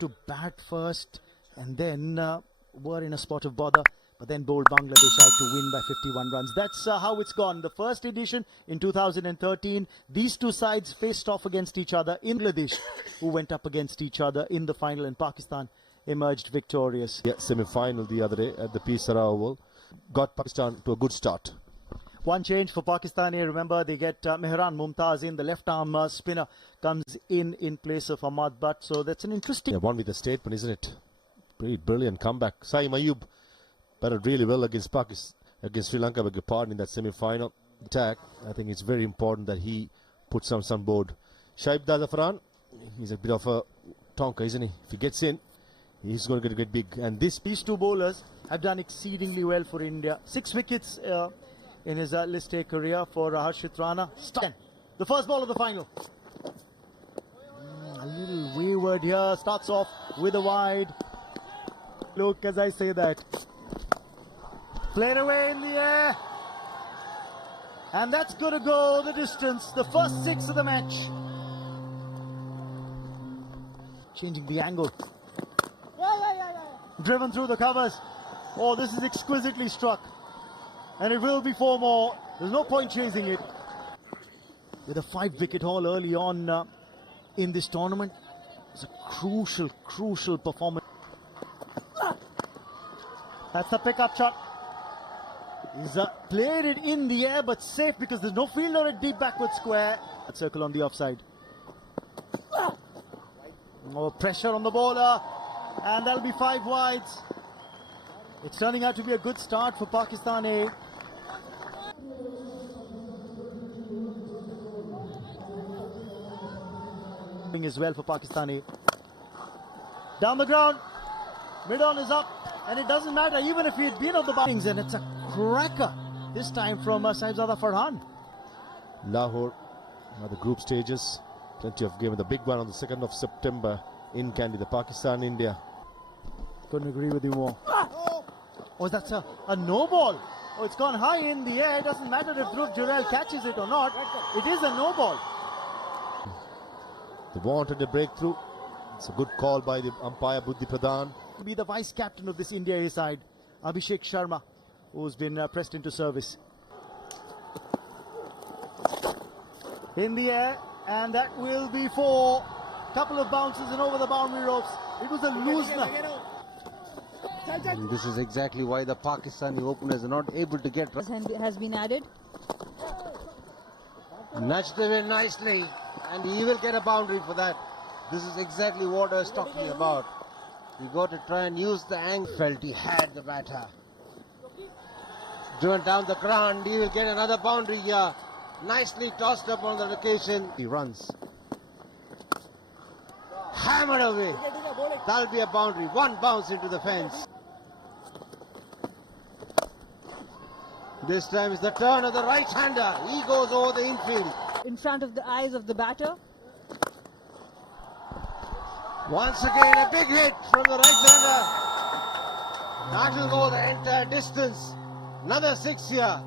to bat first and then were in a spot of bother, but then bowled Bangladesh out to win by 51 runs. That's how it's gone. The first edition in 2013, these two sides faced off against each other in Bangladesh, who went up against each other in the final, and Pakistan emerged victorious. Yeah, semi-final the other day at the Pisara Oval. Got Pakistan to a good start. One change for Pakistani. Remember, they get Mehran Mumtaz in. The left-arm spinner comes in place of Ahmad Butt. So that's an interesting... Yeah, one with a statement, isn't it? Pretty brilliant comeback. Saim Ayub batted really well against Sri Lanka, beg your pardon, in that semi-final attack. I think it's very important that he puts some board. Sahibzada Farhan, he's a bit of a tonker, isn't he? If he gets in, he's going to get big. And these two bowlers have done exceedingly well for India. 6 wickets in his list A career for Harshit Rana. The first ball of the final. A little wayward here. Starts off with a wide. Look as I say that. Played away in the air. And that's going to go the distance. The first 6 of the match. Changing the angle. Driven through the covers. Oh, this is exquisitely struck. And it will be 4 more. There's no point chasing it. With a 5-wicket haul early on in this tournament. It's a crucial performance. That's the pickup shot. He's played it in the air, but safe because there's no fielder at deep backward square. That circle on the offside. Oh, pressure on the bowler. And that'll be 5 wides. It's turning out to be a good start for Pakistani A. As well for Pakistani A. Down the ground. Mid-on is up. And it doesn't matter even if he had been on the bowlings. And it's a cracker. This time from Sahibzada Farhan. Lahore, the group stages. Plenty of game. The big one on the 2nd of September in Kandy, the Pakistan-India. Couldn't agree with you more. Oh, that's a no ball. Oh, it's gone high in the air. It doesn't matter if Dhruv Jurel catches it or not. It is a no ball. They wanted a breakthrough. It's a good call by the umpire Buddhi Pradhan. Be the vice captain of this India A side, Abhishek Sharma, who's been pressed into service. In the air, and that will be 4. Couple of bounces and over the boundary ropes. It was a loosener. And this is exactly why the Pakistani openers are not able to get... Has been added. Nudged him in nicely, and he will get a boundary for that. This is exactly what I was talking about. You got to try and use the angle. Felt he had the batter. Driven down the ground, he will get another boundary here. Nicely tossed up on the location. He runs. Hammered away. That'll be a boundary. 1 bounce into the fence. This time is the turn of the right-hander. He goes over the infield. In front of the eyes of the batter. Once again, a big hit from the right-hander. That will go the entire distance. Another 6 here.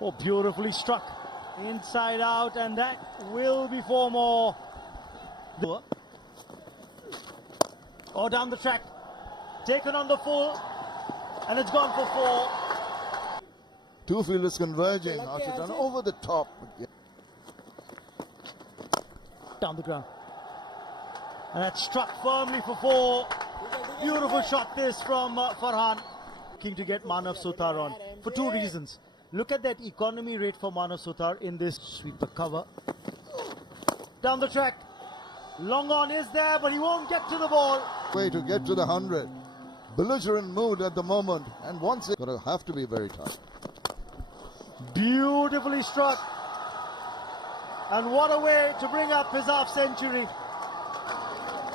Oh, beautifully struck. Inside out, and that will be 4 more. Oh, down the track. Taken on the full, and it's gone for 4. 2 fielders converging. Harshit Rana over the top. Down the ground. And that struck firmly for 4. Beautiful shot this from Farhan. Looking to get Manav Sutar on for 2 reasons. Look at that economy rate for Manav Sutar in this sweeper cover. Down the track. Long on is there, but he won't get to the ball. Way to get to the 100. Belligerent mood at the moment, and once it's going to have to be very tough. Beautifully struck. And what a way to bring up his half century.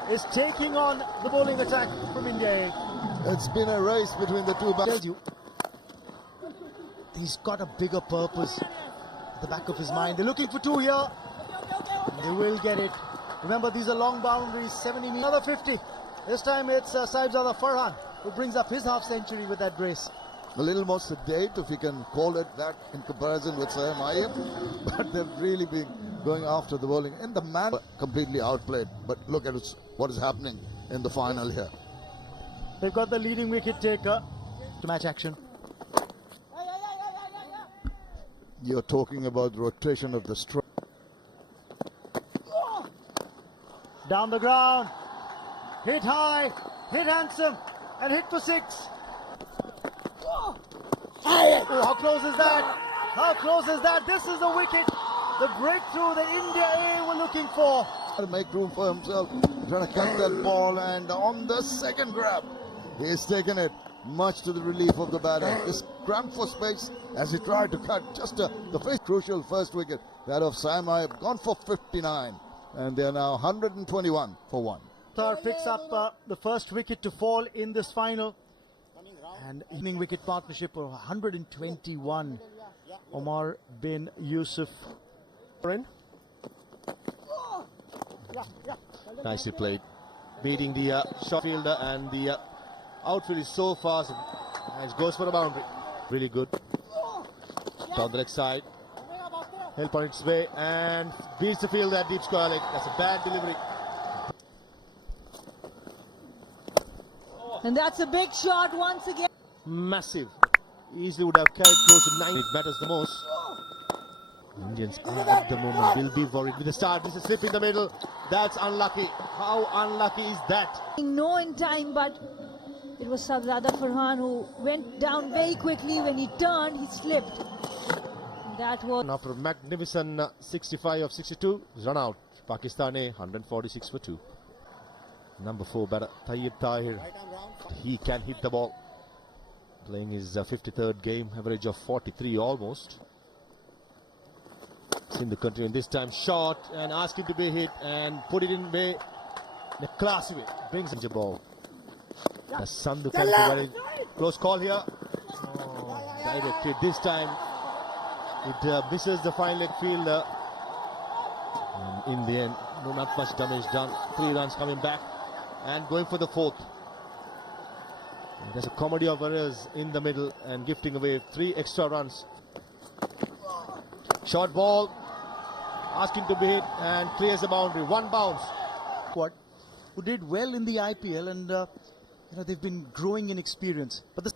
Is taking on the bowling attack from India A. It's been a race between the two Tells you, he's got a bigger purpose at the back of his mind. They're looking for 2 here. They will get it. Remember, these are long boundaries. 70 meters. Another 50. This time it's Sahibzada Farhan. who brings up his half century with that brace. A little more sedate, if you can call it that, in comparison with Saim Ayub. But they've really been going after the bowling. And the man completely outplayed. But look at what is happening in the final here. They've got the leading wicket taker to match action. You're talking about the rotation of the stroke. Down the ground. Hit high. Hit handsome. And hit for 6. Oh, how close is that? How close is that? This is the wicket. The breakthrough that India A were looking for. To make room for himself, trying to cut that ball, and on the second grab, he's taken it, much to the relief of the batter. This cramped for space as he tried to cut just the first crucial first wicket, that of Saim Ayub, gone for 59, and they are now 121 for 1. Tar picks up the first wicket to fall in this final. And evening wicket partnership of 121. Omar bin Yusuf. Nicely played. Beating the short fielder, and the outfield is so fast. And it goes for a boundary. Really good. Down the leg side. Help on its way and beats the field at deep square leg. That's a bad delivery. And that's a big shot once again. Massive. Easily would have carried close to 9. It matters the most. Indians are at the moment will be worried with the start. This is slip in the middle. That's unlucky. How unlucky is that? No in time, but it was Sahibzada Farhan who went down very quickly. When he turned, he slipped. That was... After a magnificent 65 of 62, run out. Pakistan A 146 for 2. Number 4 batter Tayyab Tahir. He can hit the ball. Playing his 53rd game, average of 43 almost. Seen the country, and this time shot and ask him to be hit and put it in way in a classy way. Brings in the ball. The Sandhu can very close call here. Oh, directed this time. It misses the fine leg fielder. And in the end, not much damage done. 3 runs coming back and going for the 4th. There's a comedy of errors in the middle and gifting away 3 extra runs. Short ball, asking to be hit and clears the boundary. 1 bounce. Who did well in the IPL, and they've been growing in experience. But the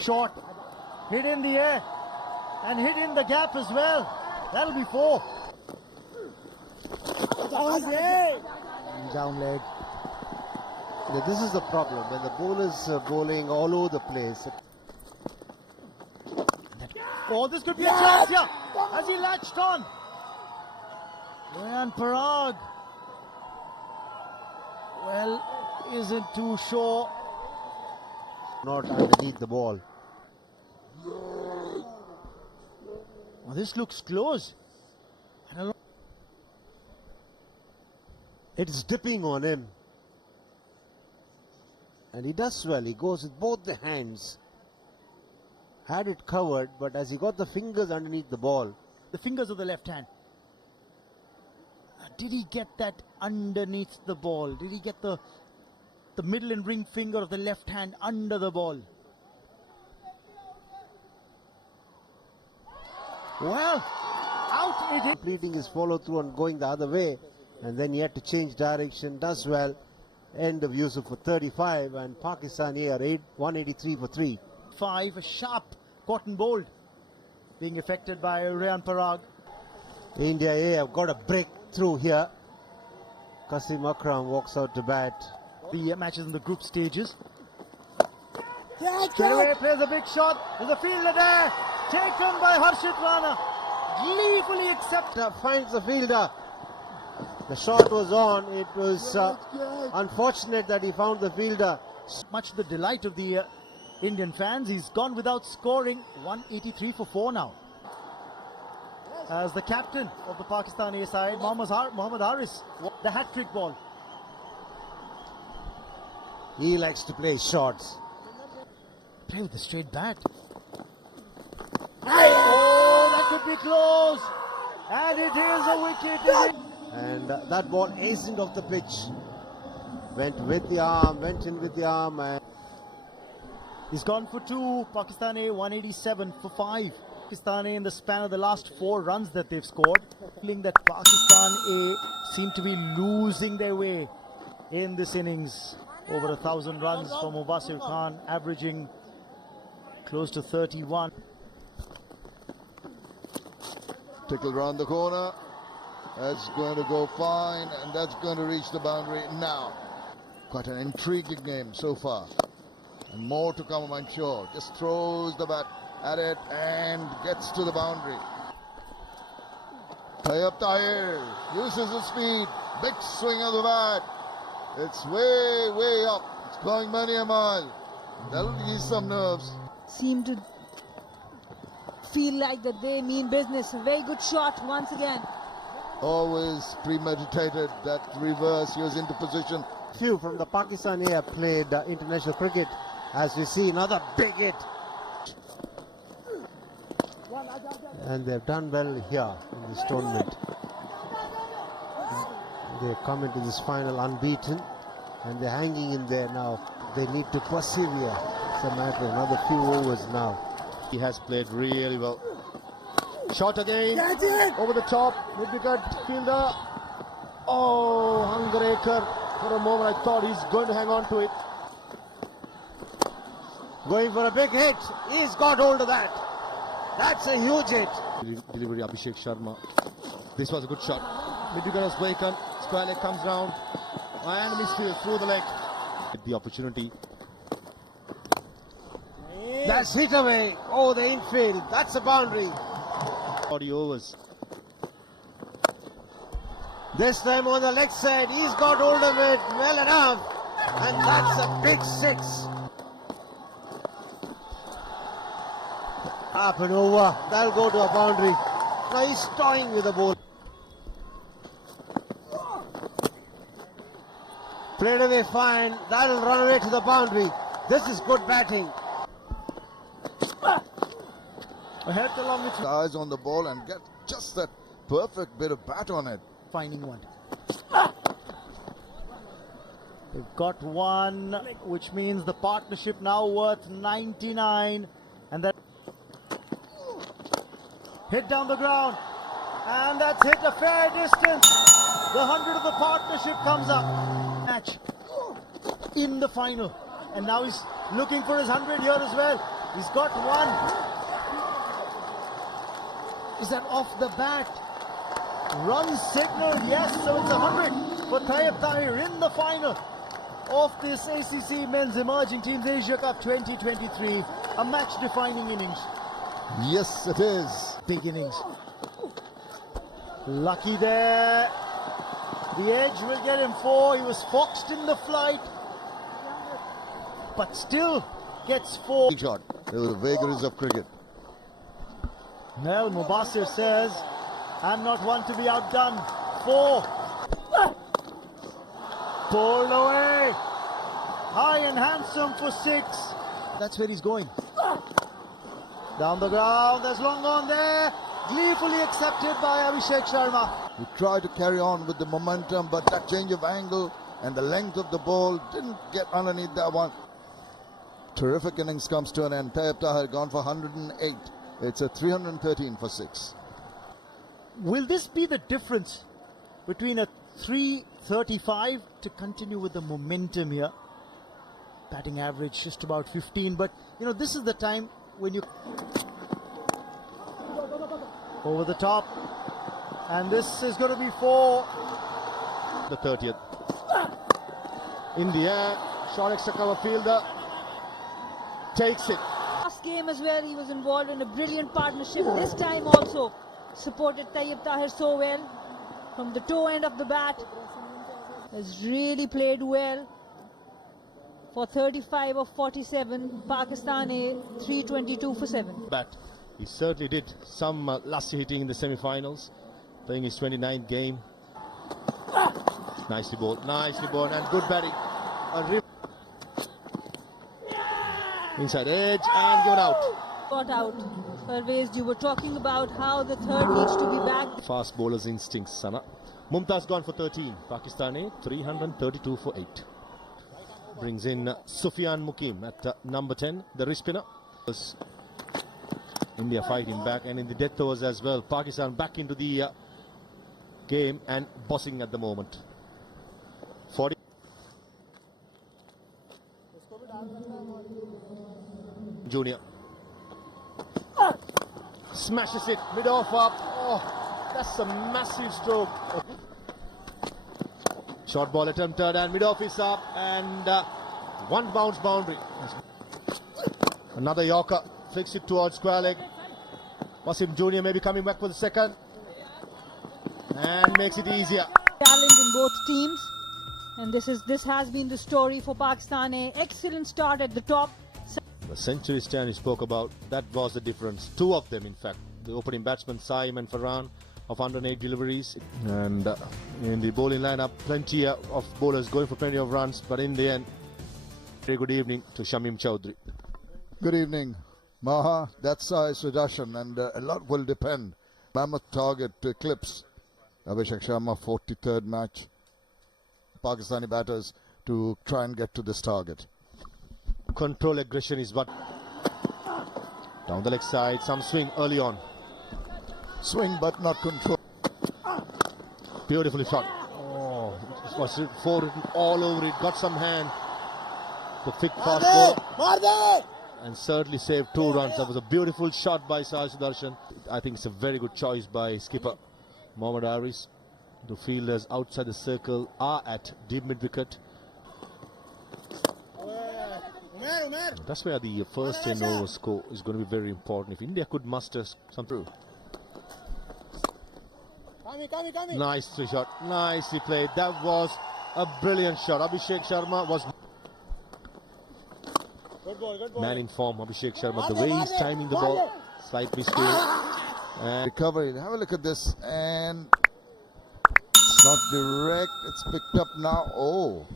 shot hit in the air and hit in the gap as well. That'll be 4. Down leg. This is the problem when the bowlers are bowling all over the place. Oh, this could be a chance here. Has he latched on? Ryan Parag. Well, isn't too sure. Not underneath the ball. Oh, this looks close. It's dipping on him. And he does well. He goes with both the hands. Had it covered, but as he got the fingers underneath the ball. The fingers of the left hand. Did he get that underneath the ball? Did he get the middle and ring finger of the left hand under the ball? Well, out it is. Completing his follow through and going the other way. And then he had to change direction. Does well. End of Yusuf for 35, and Pakistan A are 183 for 3. 5, a sharp cotton bolt being affected by Ryan Parag. India A have got a breakthrough here. Qasim Akram walks out to bat. The matches in the group stages. Straight away plays a big shot. There's a fielder there. Taken by Harshit Rana. Gleefully accepted. Finds the fielder. The shot was on. It was unfortunate that he found the fielder. Much to the delight of the Indian fans, he's gone without scoring. 183 for 4 now. As the captain of the Pakistani A side, Mohammad Haris, the hat-trick ball. He likes to play shots. Play with the straight bat. Oh, that could be close. And it is a wicket. And that ball isn't off the pitch. Went with the arm, went in with the arm, and He's gone for 2. Pakistan A 187 for 5. Pakistan A in the span of the last 4 runs that they've scored. Feeling that Pakistan A seem to be losing their way in this innings. Over 1,000 runs for Mubassir Khan, averaging close to 31. Tickled round the corner. That's going to go fine, and that's going to reach the boundary now. Quite an intriguing game so far. And more to come, I'm sure. Just throws the bat at it and gets to the boundary. Tayyab Tahir uses his speed. Big swing of the bat. It's way, way up. It's going many a mile. That'll ease some nerves. Seem to feel like that they mean business. A very good shot once again. Always premeditated. That reverse. He was into position. few from the Pakistani A have played international cricket. As we see, another big hit. And they've done well here in this tournament. They come into this final unbeaten, and they're hanging in there now. They need to persevere. It's a matter of another few overs now. He has played really well. Shot again. Over the top. Mid-wicket fielder. Oh, Hungraker. For a moment I thought he's going to hang on to it. Going for a big hit. He's got hold of that. That's a huge hit. Delivery Abhishek Sharma. This was a good shot. Mid-wicket was vacant. Square leg comes round. And misfield through the leg. The opportunity. That's hit away. Oh, the infield. That's a boundary. 40 overs. This time on the leg side, he's got hold of it well enough. And that's a big six. Up and over. That'll go to a boundary. Now he's toying with the ball. Played away fine. That'll run away to the boundary. This is good batting. Ahead along with Eyes on the ball and get just that perfect bit of bat on it. finding one. They've got one, which means the partnership now worth 99, and that hit down the ground, and that's hit a fair distance. The 100 of the partnership comes up. Match in the final, and now he's looking for his 100 here as well. He's got one. Is that off the bat? Run signal, yes, so it's 100 for Tayyab Tahir in the final of this ACC Men's Emerging Teams Asia Cup 2023. A match-defining innings. Yes, it is. Big innings. Lucky there. The edge will get him 4. He was foxed in the flight, but still gets 4. Shot. They were the vagaries of cricket. Well, Mubassir says, I'm not one to be outdone. 4. Pulled away. High and handsome for 6. That's where he's going. Down the ground, there's long on there. Gleefully accepted by Abhishek Sharma. He tried to carry on with the momentum, but that change of angle and the length of the ball didn't get underneath that one. Terrific innings comes to an end. Tayyab Tahir gone for 108. It's a 313 for 6. Will this be the difference between a 335 to continue with the momentum here? Batting average just about 15, but you know, this is the time when you over the top, and this is going to be 4. The 30th. In the air. Short extra cover fielder. Takes it. Last game as well, he was involved in a brilliant partnership. This time also supported Tayyab Tahir so well from the toe end of the bat. Has really played well for 35 of 47. Pakistan A 322 for 7. Bat. He certainly did some lusty hitting in the semi-finals, playing his 29th game. Nicely bowled, and good batting. Inside edge and given out. Got out. Pervez, you were talking about how the third needs to be back. Fast bowler's instincts, Sana. Mumtaz gone for 13. Pakistan A 332 for 8. brings in Sufiyan Muqeem at number 10, the wrist spinner. India fighting back, and in the death overs as well. Pakistan back into the game and bossing at the moment. 40. Junior smashes it mid-off up. Oh, that's a massive stroke. Short ball attempted and mid-off is up, and one bounce boundary. Another Yorker flicks it towards square leg. Wasim Junior maybe coming back for the second and makes it easier. Talent in both teams, and this has been the story for Pakistan A. Excellent start at the top. The century stand you spoke about, that was the difference. Two of them, in fact. The opening batsmen, Saim and Farhan, of 108 deliveries. And in the bowling lineup, plenty of bowlers going for plenty of runs. But in the end, very good evening to Shamim Chowdhury. Good evening, Maha. That's Sudarshan, and a lot will depend. Mammoth target to eclipse Abhishek Sharma, 43rd match. Pakistani batters to try and get to this target. Control aggression is what. Down the leg side, some swing early on. Swing but not control. Beautifully shot. Oh, it was forward all over it. Got some hand. The thick fast ball. And certainly saved 2 runs. That was a beautiful shot by Sudarshan. I think it's a very good choice by skipper Mohammad Haris. The fielders outside the circle are at deep mid-wicket. That's where the first 10 over score is going to be very important. If India could muster some through. Nice 3-shot. Nicely played. That was a brilliant shot. Abhishek Sharma was man in form. Abhishek Sharma, the way he's timing the ball, slightly skewed. And recovery. Have a look at this, and it's not direct. It's picked up now. Oh,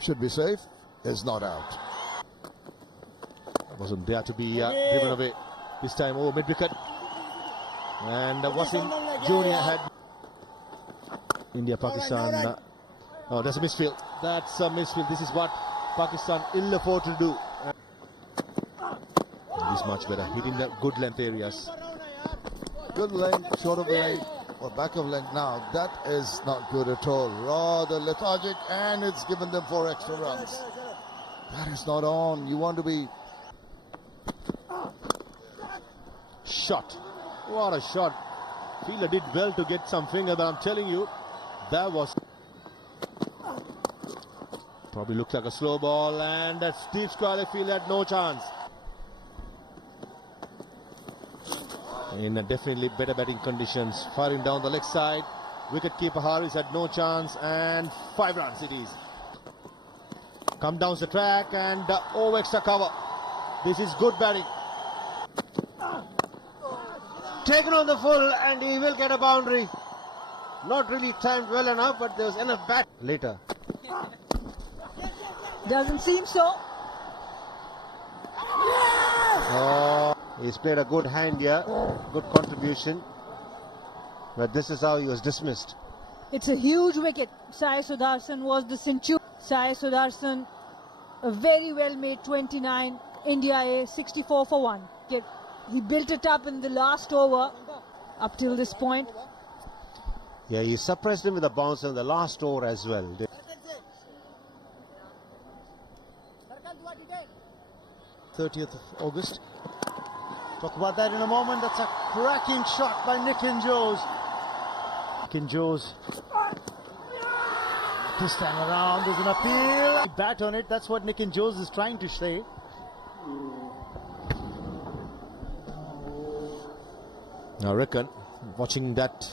should be safe. Is not out. Wasn't there to be driven away. This time over mid-wicket. And Wasim Junior had India, Pakistan. Oh, that's a misfield. That's a misfield. This is what Pakistan ill afford to do. This much better. Hitting the good length areas. Good length, short of length, or back of length now. That is not good at all. Rather lethargic, and it's given them 4 extra runs. That is not on. You want to be... Shot. What a shot. Fielder did well to get some finger, but I'm telling you, that was... Probably looked like a slow ball, and that Steve Square fielder had no chance. In definitely better batting conditions. Firing down the leg side. Wicket-keeper Haris had no chance, and 5 runs it is. Come down the track, and over extra cover. This is good batting. Taken on the full, and he will get a boundary. Not really timed well enough, but there was enough bat later. Doesn't seem so. He's played a good hand here, good contribution. But this is how he was dismissed. It's a huge wicket. Sai Sudarshan was the centurion. Sai Sudarshan, a very well made 29. India A, 64 for 1. He built it up in the last over up till this point. Yeah, he suppressed him with a bounce in the last over as well. 30th of August. Talk about that in a moment. That's a cracking shot by Nikin Jose. Nikin Jose. This time around, there's an appeal. Bat on it. That's what Nikin Jose is trying to say. I reckon, watching that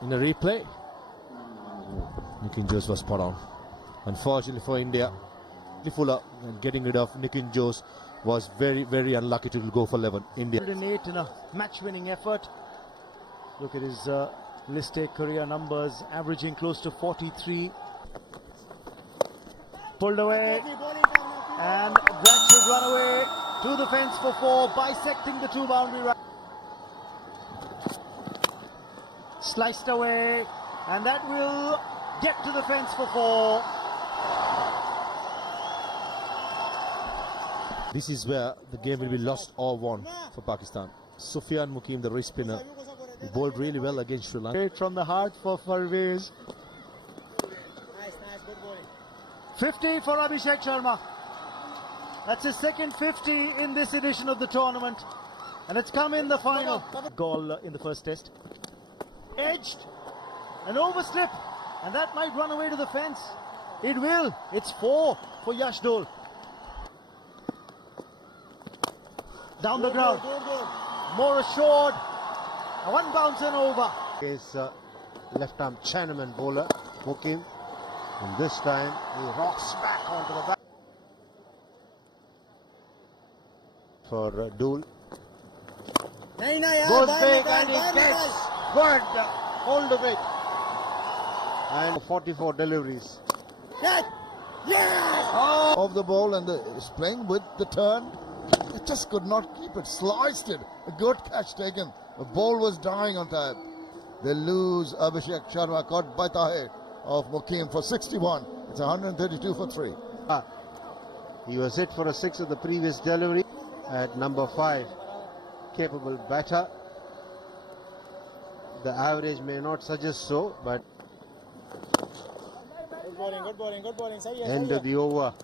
in a replay, Nikin Jose was spot on. Unfortunately for India, Fuller and getting rid of Nikin Jose was very, very unlucky to go for 11. India 108 in a match-winning effort. Look at his list A career numbers, averaging close to 43. Pulled away, and that should run away to the fence for 4, bisecting the 2 boundary runs. Sliced away, and that will get to the fence for 4. This is where the game will be lost or won for Pakistan. Sufiyan Muqeem, the wrist spinner, he bowled really well against Sri Lanka. Straight from the heart for Parvez. 50 for Abhishek Sharma. That's his second 50 in this edition of the tournament. And it's come in the final. Goal in the first test. Edged. An overslip. And that might run away to the fence. It will. It's 4 for Yash Dhull. Down the ground. More assured. One bounce and over. His left-arm Chinaman bowler, Muqeem. And this time he rocks back onto the back for Dhull. Goes big and he gets good hold of it. And 44 deliveries. Of the ball, and is playing with the turn. It just could not keep it. Sliced it. A good catch taken. The ball was dying on time. They lose Abhishek Sharma, caught by Tahir of Muqeem for 61. It's 132 for 3. He was hit for a 6 of the previous delivery at number 5. Capable batter. The average may not suggest so, but good bowling. end of the over.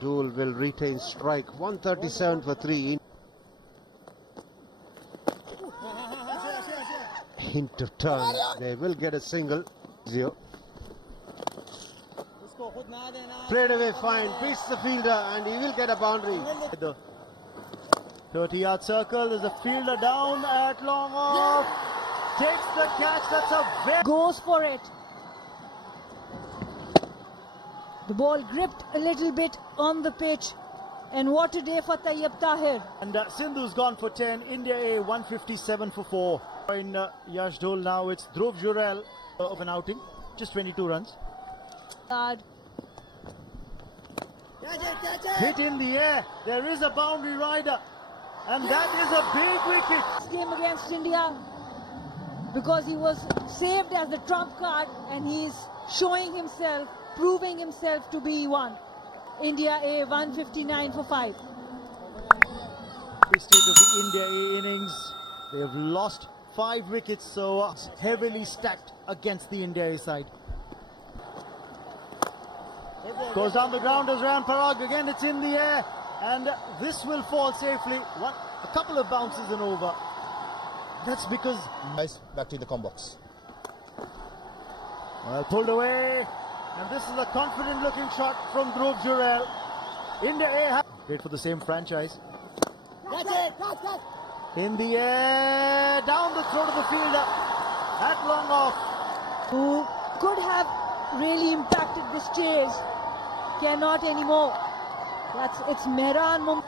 Dhull will retain strike. 137 for 3. Into turn. They will get a single. 0. Played away fine. Beats the fielder and he will get a boundary. The 30-yard circle. There's a fielder down at long off. Takes the catch. That's a very... Goes for it. The ball gripped a little bit on the pitch. And what a day for Tayyab Tahir. And Sindhu's gone for 10. India A 157 for 4. In Yash Dhull now, it's Dhruv Jurel of an outing. Just 22 runs. Hit in the air. There is a boundary rider. And that is a big wicket. Game against India, because he was saved as the trump card and he's showing himself, proving himself to be one. India A 159 for 5. The stage of the India A innings. They have lost 5 wickets, so heavily stacked against the India A side. Goes down the ground as Ram Parag. Again, it's in the air. And this will fall safely. A couple of bounces and over. That's because... Nice, back to the combox. Well, pulled away. And this is a confident looking shot from Dhruv Jurel. India A played for the same franchise. In the air. Down the throat of the fielder. At long off. Who could have really impacted this chase. Cannot anymore. It's Mehran.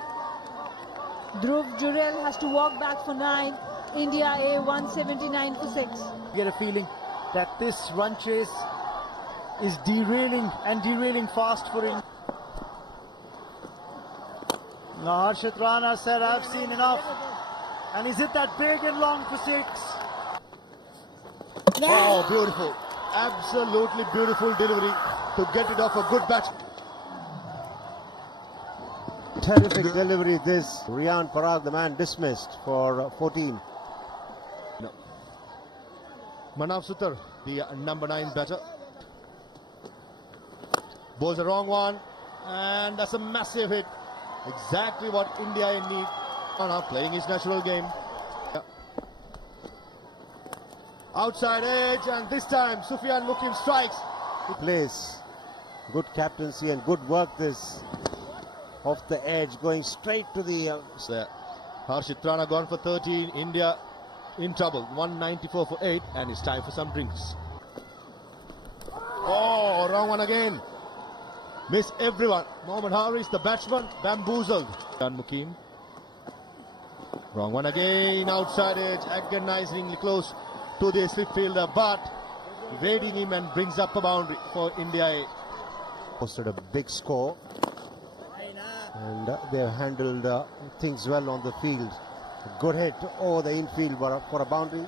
Dhruv Jurel has to walk back for 9. India A 179 for 6. You get a feeling that this run chase is derailing fast for him. Now Harshit Rana said, I've seen enough. And he's hit that big and long for 6. Oh, beautiful. Absolutely beautiful delivery to get it off a good bat. Terrific delivery this. Riyan Parag, the man, dismissed for 14. No. Manav Sutar, the number 9 batter. Bowls the wrong one. And that's a massive hit. Exactly what India need. Now playing his natural game. Outside edge, and this time Sufiyan Muqeem strikes. He plays. Good captaincy and good work this. Off the edge, going straight to the... There. Harshit Rana gone for 13. India in trouble. 194 for 8, and it's time for some drinks. Oh, wrong one again. Miss everyone. Mohammad Haris, the batsman, bamboozled. Muqeem. Wrong one again. Outside edge, agonizingly close to the slip fielder, but evading him and brings up a boundary for India A. Posted a big score. And they've handled things well on the field. A good hit over the infield for a boundary.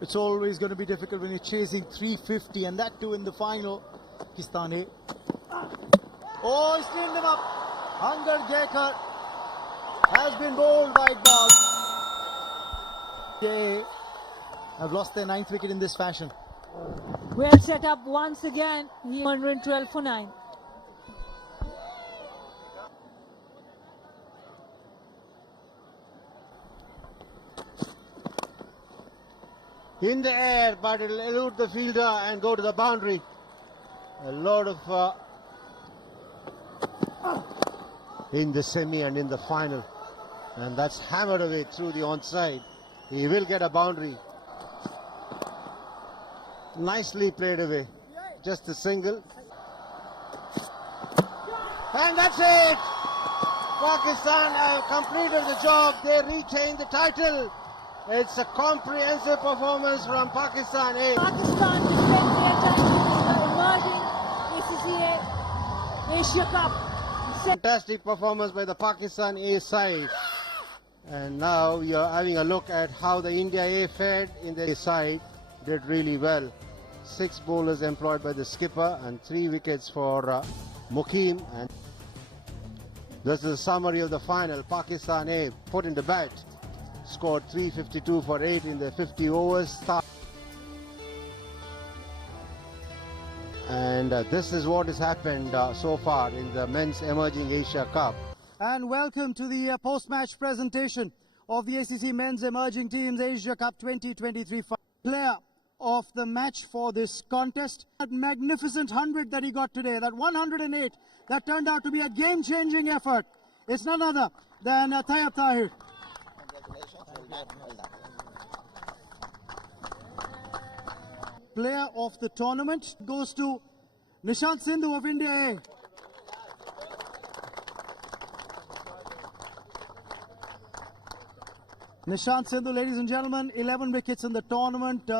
It's always going to be difficult when you're chasing 350, and that too in the final. Pakistani A Oh, he's cleaned him up. Hunger Gekar has been bowled wide ball. They have lost their 9th wicket in this fashion. Well set up once again. He 112 for 9. In the air, but it'll elude the fielder and go to the boundary. A lot of in the semi and in the final, and that's hammered away through the onside. He will get a boundary. Nicely played away. Just a single. And that's it! Pakistan have completed the job. They retain the title. It's a comprehensive performance from Pakistan A. Pakistan defend their title in the emerging ACC Asia Cup. Fantastic performance by the Pakistan A side. And now we are having a look at how the India A fared in the A side. Did really well. 6 bowlers employed by the skipper and 3 wickets for Muqeem. And this is a summary of the final. Pakistan A put in the bat. Scored 352 for 8 in the 50 overs. And this is what has happened so far in the Men's Emerging Asia Cup. And welcome to the post-match presentation of the ACC Men's Emerging Teams Asia Cup 2023 player of the match for this contest. That magnificent 100 that he got today, that 108, that turned out to be a game-changing effort. It's none other than Tayyab Tahir. Player of the tournament goes to Nishant Sindhu of India A. Nishant Sindhu, ladies and gentlemen, 11 wickets in the tournament,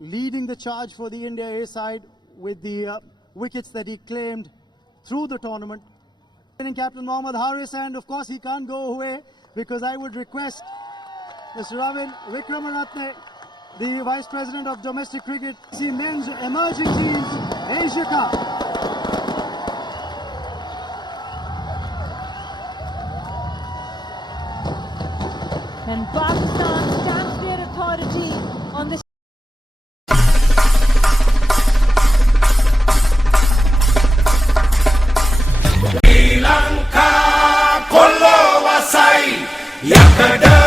leading the charge for the India A side with the wickets that he claimed through the tournament. Captain Mohammad Haris, and of course he can't go away because I would request Mr. Ravin Vikramaratne, the Vice President of Domestic Cricket, see Men's Emerging Teams Asia Cup. And Pakistan stamps their authority on this. Sri Lanka, Kolo Wasai, Yakada.